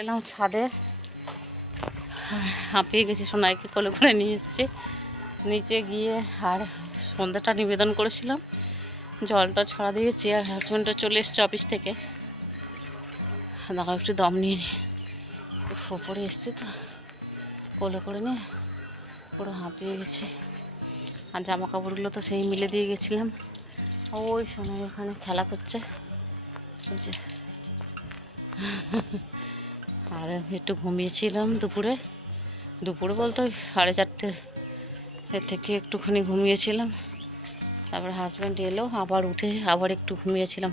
এলাম ছাদে। হাঁপিয়ে গেছি সোনাইকে কোলে করে নিয়ে এসেছি। নিচে গিয়ে আর সন্ধ্যাটা নিবেদন করেছিলাম। জলটা ছড়া দিয়েছি আর হাজব্যান্ডও চলে এসছে অফিস থেকে। দাঁড়াও একটু দম নিয়ে উফ, ওপরে এসছি তো। কোলে করে নিয়ে পুরো হাঁপিয়ে গেছি। আর জামা কাপড়গুলো তো সেই মিলে দিয়ে গেছিলাম। ওই সোনাই ওখানে খেলা করছে। এই যে। আর একটু ঘুমিয়েছিলাম দুপুরে। দুপুরে বলতে সাড়ে চারটে এর থেকে একটুখানি ঘুমিয়েছিলাম। তারপর হাজব্যান্ড এলো, আবার উঠে, আবার একটু ঘুমিয়েছিলাম।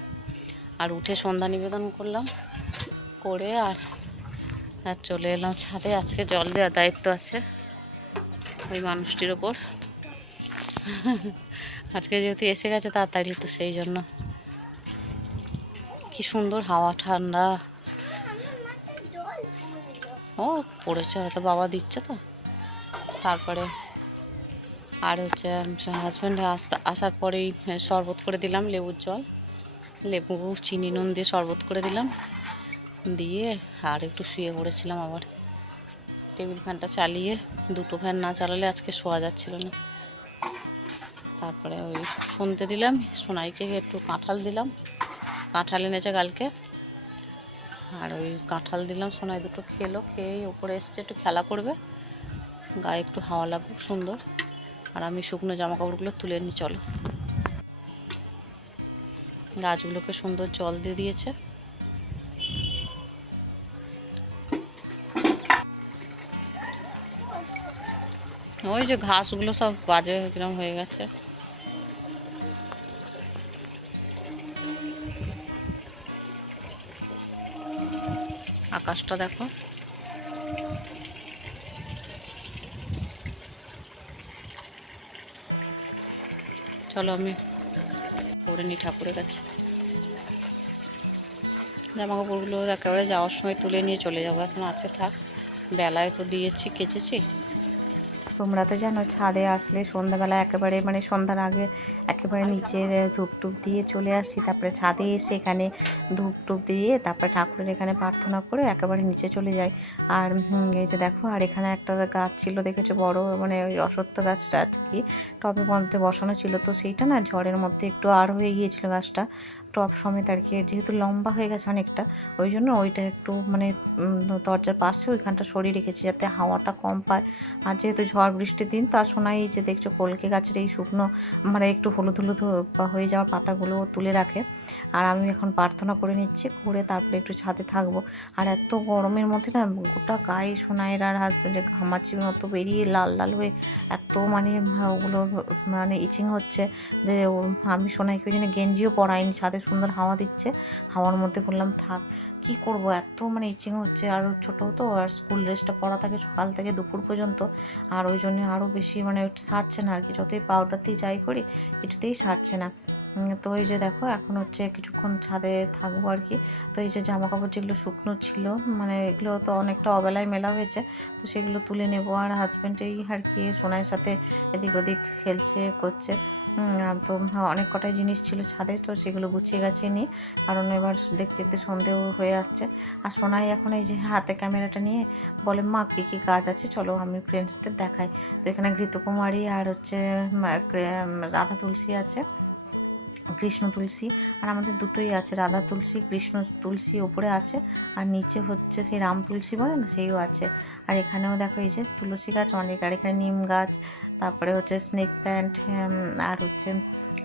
আর উঠে সন্ধ্যা নিবেদন করলাম, করে আর আর চলে এলাম ছাদে। আজকে জল দেওয়ার দায়িত্ব আছে ওই মানুষটির ওপর। আজকে যেহেতু এসে গেছে তাড়াতাড়ি, তো সেই জন্য। কি সুন্দর হাওয়া, ঠান্ডা। ও, পড়েছে হয়তো বাবা দিচ্ছে তো। তারপরে আর হচ্ছে হাজব্যান্ড আসতে আসার পরেই শরবত করে দিলাম, লেবুর জল। লেবু, চিনি, নুন দিয়ে শরবত করে দিলাম। দিয়ে আর একটু শুয়ে পড়েছিলাম আবার। টেবিল ফ্যানটা চালিয়ে, দুটো ফ্যান না চালালে আজকে শোয়া যাচ্ছিল না। তারপরে ওই শুনতে দিলাম, সোনাইকে একটু কাঁঠাল দিলাম। কাঁঠাল এনেছে কালকে। আর ওই কাঁঠাল দিলাম, সোনাই দুটো খেলো, খেয়েই ওপরে এসছে, একটু খেলা করবে। গায়ে একটু হাওয়া লাগুক, সুন্দর। আর আমি শুকনো জামা কাপড়গুলো তুলে নিই, চলো। গাছগুলোকে সুন্দর জল দিয়ে দিয়েছে। ওই যে ঘাসগুলো সব বাজে কিরম হয়ে গেছে। আকাশটা দেখো। চলো আমি পরে নিই ঠাকুরের কাছে। জামা কাপড়গুলো একেবারে যাওয়ার সময় তুলে নিয়ে চলে যাব। এখন আছে থাক, বেলায় তো দিয়েছি, কেচেছি। তোমরা তো জানো ছাদে আসলে সন্ধ্যাবেলা একেবারে মানে সন্ধ্যার আগে একেবারে নিচের ধূপ টুপ দিয়ে চলে আসি। তারপরে ছাদে এসে এখানে ধূপ টুপ দিয়ে তারপরে ঠাকুরের এখানে প্রার্থনা করে একেবারে নিচে চলে যাই। আর এই যে দেখো, আর এখানে একটা গাছ ছিল, দেখেছ, বড় মানে ওই অসত্য গাছটা আর কি। টবের মধ্যে বসানো ছিল, তো সেইটা না ঝড়ের মধ্যে একটু আর হয়ে গিয়েছিল গাছটা। টব সমেত আর কি, যেহেতু লম্বা হয়ে গেছে অনেকটা, ওই জন্য ওইটা একটু মানে দরজার পাশে ওইখানটা সরিয়ে রেখেছি যাতে হাওয়াটা কম পায়। আর যেহেতু ঝড় বৃষ্টির দিন তার শোনাই যে দেখছ কলকে গাছের এই শুকনো মানে একটু হলুদ হলুদ হয়ে যাওয়া পাতাগুলো তুলে রাখে। আর আমি এখন প্রার্থনা করে নিচ্ছি, করে তারপরে একটু ছাদে থাকব। আর এত গরমের মধ্যে না, গোটা গায়ে সোনাইয়ের আর হাজব্যান্ডের ঘামাচির মতো বেরিয়ে লাল লাল হয়ে এত মানে ওগুলো মানে ইচিং হচ্ছে যে আমি সোনাইকে ওই জন্য গেঞ্জিও পরাইনি ছাদে সুন্দর হাওয়া দিচ্ছে। হাওয়ার মধ্যে বললাম, থাক, কি করব? এত মানে ইচিং হচ্ছে। আর ছোটো তো, আর স্কুল ড্রেসটা পরা থাকে সকাল থেকে দুপুর পর্যন্ত। আর ওই জন্য আরও বেশি মানে সারছে না আর কি যতই পাউডার দিয়ে যাই করি, কিছুতেই সারছে না। তো এই যে দেখো, এখন হচ্ছে কিছুক্ষণ ছাদে থাকব আর কি তো এই যে জামা কাপড় যেগুলো শুকনো ছিল মানে এগুলো তো অনেকটা অবেলায় মেলা হয়েছে। তো সেগুলো তুলে নেব। আর হাজব্যান্ড এই আর কি সোনাইয়ের সাথে এদিক ওদিক খেলছে, করছে। তো অনেক কটাই জিনিস ছিল ছাদে, তো সেগুলো গুছিয়ে গাছিয়ে নিই। কারণ এবার দেখতে দেখতে সন্ধেও হয়ে আসছে। আর সোনাই এখন এই যে হাতে ক্যামেরাটা নিয়ে বলে, মা, কী কী কাজ আছে? চলো আমি ফ্রেন্ডসদের দেখাই। তো এখানে ঘৃতকুমারী আর হচ্ছে রাধা তুলসী আছে, কৃষ্ণ তুলসী। আর আমাদের দুটোই আছে, রাধা তুলসী, কৃষ্ণ তুলসী ওপরে আছে। আর নিচে হচ্ছে সেই রাম তুলসী বলে না সেইও আছে। আর এখানেও দেখো এই যে তুলসী গাছ, অনেক, আর এখানে নিম গাছ তারপরে হচ্ছে স্নেক প্ল্যান্ট আর হচ্ছে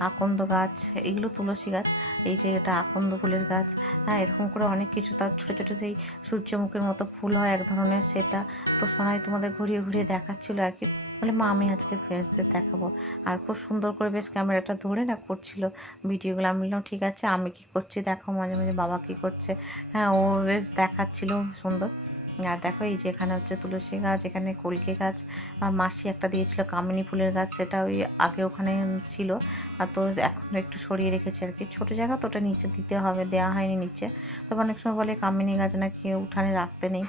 আকন্দ গাছ, এগুলো তুলসী গাছ, এই যে এটা আকন্দ ফুলের গাছ হ্যাঁ এরকম করে অনেক কিছু, তার ছোটো ছোটো সেই সূর্যমুখীর মতো ফুল হয়, এক ধরনের সেটা। তো সোনাই তোমাদের ঘুরিয়ে ঘুরিয়ে দেখাচ্ছিল আর কি। বলে, মা, আমি আজকে ফ্রেন্ডসদের দেখাবো। আর খুব সুন্দর করে বেশ ক্যামেরাটা ধরে না করছিল ভিডিওগুলো। আমি বললাম, ঠিক আছে, আমি কি করছি? দেখো, মাঝে মাঝে বাবা কি করছে? হ্যাঁ ও বেশ দেখাচ্ছিল, সুন্দর। আর দেখো এই যে এখানে হচ্ছে তুলসী গাছ, এখানে কলকে গাছ, আর মাসি একটা দিয়েছিল কামিনী ফুলের গাছ, সেটা ওই আগে ওখানে ছিল। আর তো এখন একটু সরিয়ে রেখেছে আর কি। ছোটো জায়গা তো ওটা নিচে দিতে হবে দেওয়া হয়নি নিচে। তবে অনেক সময় বলে কামিনী গাছ নাকি উঠানে রাখতে নেই,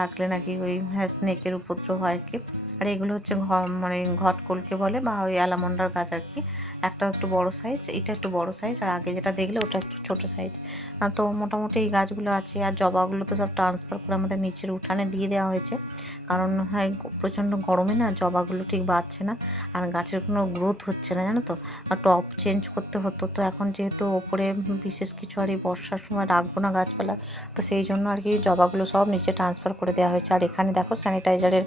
রাখলে নাকি ওই হ্যাঁ স্নেকের উপদ্রব হয় আর কি। আর এগুলো হচ্ছে মানে ঘটকলকে বলে বা ওই অ্যালামন্ডার গাছ আর কি। একটা একটু বড় সাইজ এটা একটু বড় সাইজ আর আগে যেটা দেখলে ওটা একটু ছোটো সাইজ তো মোটামুটি এই গাছগুলো আছে, আর জবাগুলো তো সব ট্রান্সফার করে আমাদের নিচের উঠানে দিয়ে দেওয়া হয়েছে। কারণ, হয়, প্রচণ্ড গরমে না জবাগুলো ঠিক বাড়ছে না, আর গাছের কোনো গ্রোথ হচ্ছে না, জানো তো? আর টপ চেঞ্জ করতে হতো, তো এখন যেহেতু ওপরে বিশেষ কিছু আর এই বর্ষার সময় রাখব না গাছপালা, তো সেই জন্য আর কি জবাগুলো সব নিচে ট্রান্সফার করে দেওয়া হয়েছে। আর এখানে দেখো স্যানিটাইজারের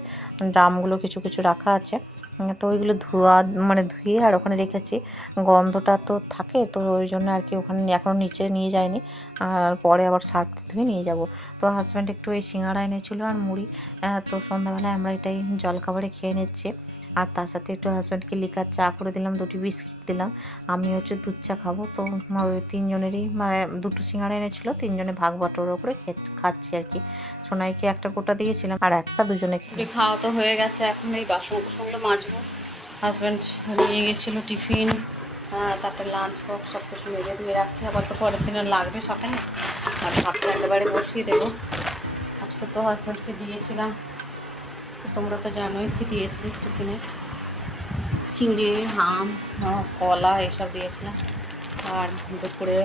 ড্রামগুলো কিছু কিছু রাখা আছে। তো ওইগুলো ধোয়া মানে ধুয়ে আর ওখানে রেখেছি। গন্ধটা তো থাকে, তো ওই জন্য আর কি ওখানে এখনও নিচে নিয়ে যায়নি আর পরে আবার সার্ফ ধুয়ে নিয়ে যাব। তো হাজব্যান্ড একটু এই সিঙাড়া এনেছিলো আর মুড়ি। তো সন্ধ্যাবেলায় আমরা এটাই জলখাবারে খেয়ে নিচ্ছি। আর তার সাথে একটু হাজব্যান্ডকে লিকার চা করে দিলাম, দুটি বিস্কিট দিলাম। আমি হচ্ছে দুধ চা খাব। তো তিনজনেরই মানে দুটো সিঙ্গাড়া এনেছিলো, তিনজনে ভাগ বাটোয়ারা করে খাচ্ছি আর কি। সোনাইকে একটা গোটা দিয়েছিলাম আর একটা দুজনে খেয়ে খাওয়া তো হয়ে গেছে, এখন এই বাসন কুসনগুলো মাজবো। হাজব্যান্ড নিয়ে গেছিল টিফিন তারপরে লাঞ্চ বক্স সব কিছু মেজে ধুয়ে রাখি আবার তো পরের দিন লাগবে সকালে। আর ভাতটা একেবারে বসিয়ে দেবো। আজকে তো হাজব্যান্ডকে দিয়েছিলাম। তোমরা তো জানোই কি দিয়েছি টিফিনে। চিংড়ি, হাম কলা এসব দিয়েছিলাম। আর দুপুরে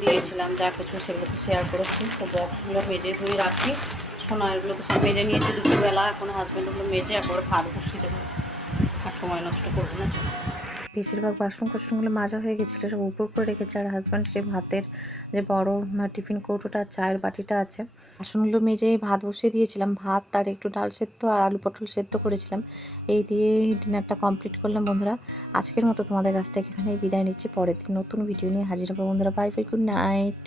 দিয়েছিলাম যা কিছু সেগুলোকে শেয়ার করেছি। তো বক্সগুলো মেজে ধুয়ে রাখি। সোনা এগুলো তো সব মেজে নিয়েছি দুপুরবেলা। এখন হাজব্যান্ডগুলো মেজে একবার ভাত বসিয়ে দেবো। আর সময় নষ্ট করব না, চলো। বেশিরভাগ বাসন কোসনগুলো মাজা হয়ে গেছিল, সব উপর করে রেখেছে। আর হাজব্যান্ড যে ভাতের যে বড় টিফিন কৌটোটা চায়ের বাটিটা আছে, বাসনগুলো মেজে ভাত বসিয়ে দিয়েছিলাম। ভাত তার একটু ডাল সেদ্ধ আর আলু পটল সেদ্ধ করেছিলাম। এই দিয়ে ডিনারটা কমপ্লিট করলাম, বন্ধুরা। আজকের মতো তোমাদের কাছ থেকে এখানেই বিদায় নিচ্ছি। পরের দিন নতুন ভিডিও নিয়ে হাজির হব, বন্ধুরা। Bye bye good night